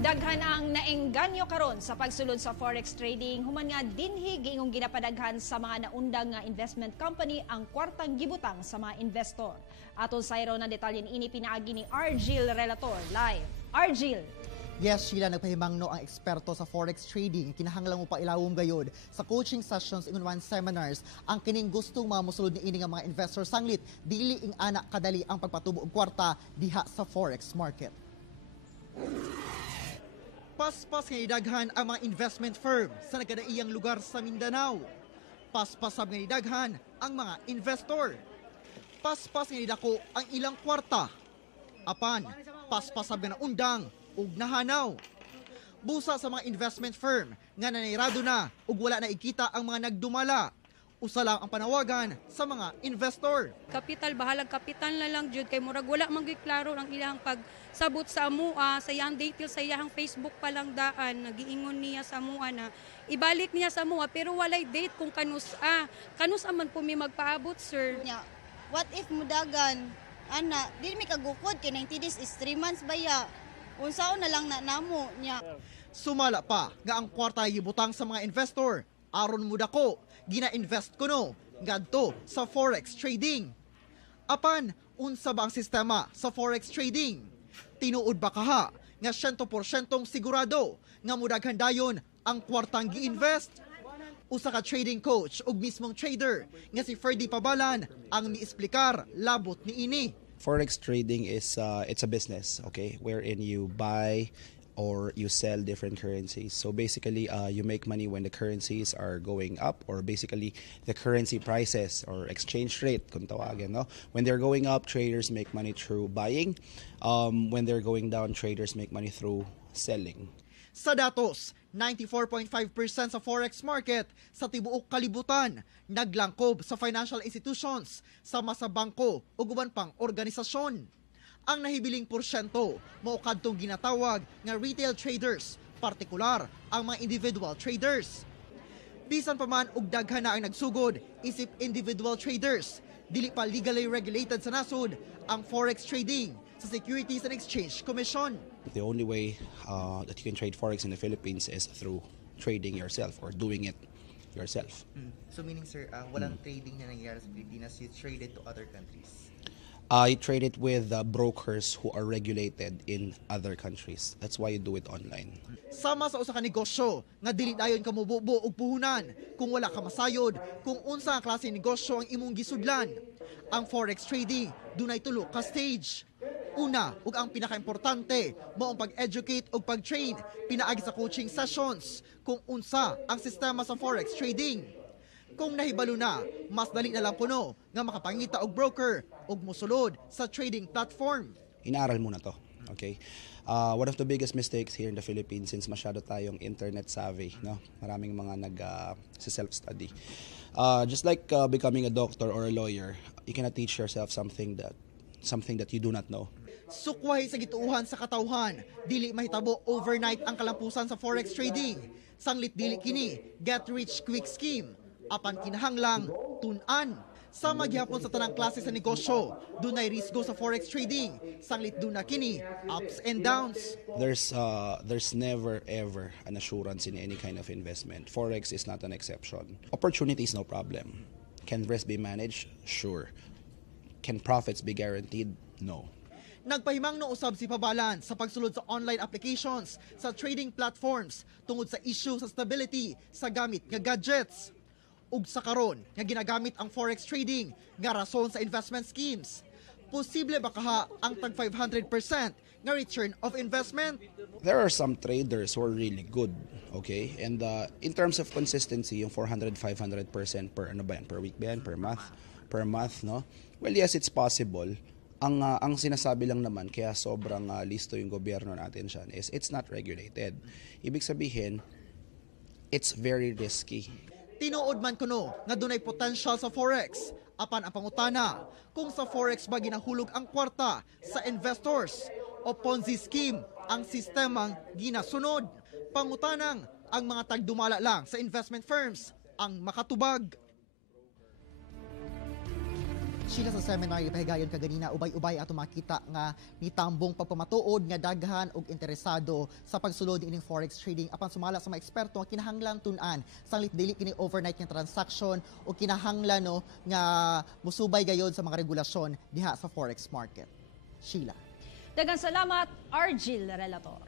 Daghan ang naengganyo karon sa pagsulod sa forex trading human nga dinhi giingong ginapadaghan sa mga naundang nga investment company ang kwartang gibutang sa mga investor. Aton sayro na detalye ini pinaagi ni Argil Relator live. Argil. Yes, Sheila, nagpahimangno ang eksperto sa forex trading. Kinahanglan mo pa ilawom gayod sa coaching sessions in one seminars ang kining gustong mga musulod ni ini nga mga investor sanglit dili ing anak kadali ang pagpatubo og kwarta diha sa forex market. Paspas nga idaghan ang mga investment firm sa nagkadaiyang lugar sa Mindanao. Paspasab nga idaghan ang mga investor. Paspas nga idako ang ilang kwarta. Apan, paspasab nga naundang ug nahanaw. Busa sa mga investment firm nga nanirado na ug wala na ikita ang mga nagdumala. Usa lang ang panawagan sa mga investor. Kapital, bahalag kapital na lang jud kay murag wala man gyud klaro ang ilang pagsabot sa amua, sa iyang details sa iyang Facebook pa lang daan, nagiingon niya sa amua na ibalik niya sa amua pero walay date kung kanusa. Kanusa man po mi magpaabot, sir. What if mudagan ana, di mi kagukod kay 90 days is 3 months baya. Unsaon na lang na namo nya. Sumala pa nga ang kwarta gibutang sa mga investor. Aron mudako, gina-invest ko no, ngadto sa forex trading. Apan, unsa ba ang sistema sa forex trading? Tinuod ba kaha nga 100% sigurado nga mudaghan dayon ang kwartang gi-invest? Usa ka trading coach ug mismong trader nga si Ferdy Pabalan ang miisplikar labot ni ini. Forex trading is it's a business, okay, wherein you buy or you sell different currencies. So basically, you make money when the currencies are going up, or basically the currency prices or exchange rate, kung tawagin, no? When they're going up, traders make money through buying. When they're going down, traders make money through selling. Sa datos, 94.5% sa forex market sa tibuok kalibutan naglangkob sa financial institutions, sama sa bangko o guban pang organisasyon. Ang nahibiling porsyento mao kadtong ginatawag nga retail traders, partikular ang mga individual traders. Bisan pa man og daghan na ang nagsugod isip individual traders, dili pa legally regulated sa nasod ang forex trading sa Securities and Exchange Commission. The only way that you can trade forex in the Philippines is through trading yourself or doing it yourself. So meaning sir, walang trading na nangyayari sa Pilipinas, you trade it to other countries? I trade it with brokers who are regulated in other countries. That's why you do it online. Sama sa usa ka negosyo nga dili dayon ka mobubo og puhunan kung wala ka masayod kung unsa ang klase negosyo ang imong gisudlan. Ang forex trading dunay tulo ka stage. Una, ug ang pinakaimportante, mao ang pag-educate ug pag-train pinaagi sa coaching sessions kung unsa ang sistema sa forex trading. Kung nahibalo na, mas dali na lang kuno nga makapangita og broker ug mosulod sa trading platform. Inaaral muna to, okay? One of the biggest mistakes here in the Philippines, since masyado tayong internet savvy, no? Maraming mga self-study. Just like becoming a doctor or a lawyer, you cannot teach yourself something that you do not know. Sukwahi sa gituuhan sa katawhan, dili mahitabo overnight ang kalampusan sa forex trading. Sanglit dili kini get rich quick scheme. Apan kinahanglang tun-an. Sa maghihapon sa tanang klase sa negosyo, dunay risgo sa forex trading. Sanglit duna kini ups and downs. There's never ever an assurance in any kind of investment. Forex is not an exception. Opportunity is no problem. Can risk be managed? Sure. Can profits be guaranteed? No. Nagpahimangno usab si Pabalan sa pagsulod sa online applications sa trading platforms tungod sa issue sa stability sa gamit nga gadgets. Ug sa karon nga ginagamit ang forex trading nga rason sa investment schemes. Posible ba kaha ang tag 500% nga return of investment? There are some traders who are really good, okay? And in terms of consistency, yung 400-500% per per week ba yan, per month, no? Well, yes, it's possible. Ang sinasabi lang naman kaya sobrang listo yung gobyerno natin siya is it's not regulated. Ibig sabihin, it's very risky. Tinuod man kuno nga dunay potential sa forex. Apan ang pangutana, kung sa forex ba ginahulog ang kwarta sa investors o Ponzi scheme ang sistemang ginasunod. Pangutanang ang mga tagdumala lang sa investment firms ang makatubag. Sila sa seminar ipahigayon kaganina ubay-ubay ato makita nga nitambong pagpamatuod nga daghan og interesado sa pagsulod ining forex trading apan sumala sa mga eksperto nga kinahanglan tun-an sanglit dili kini overnight nga transaction o kinahanglan no nga musubay gayod sa mga regulasyon diha sa forex market. Sheila. Daghang salamat, Argil Relator.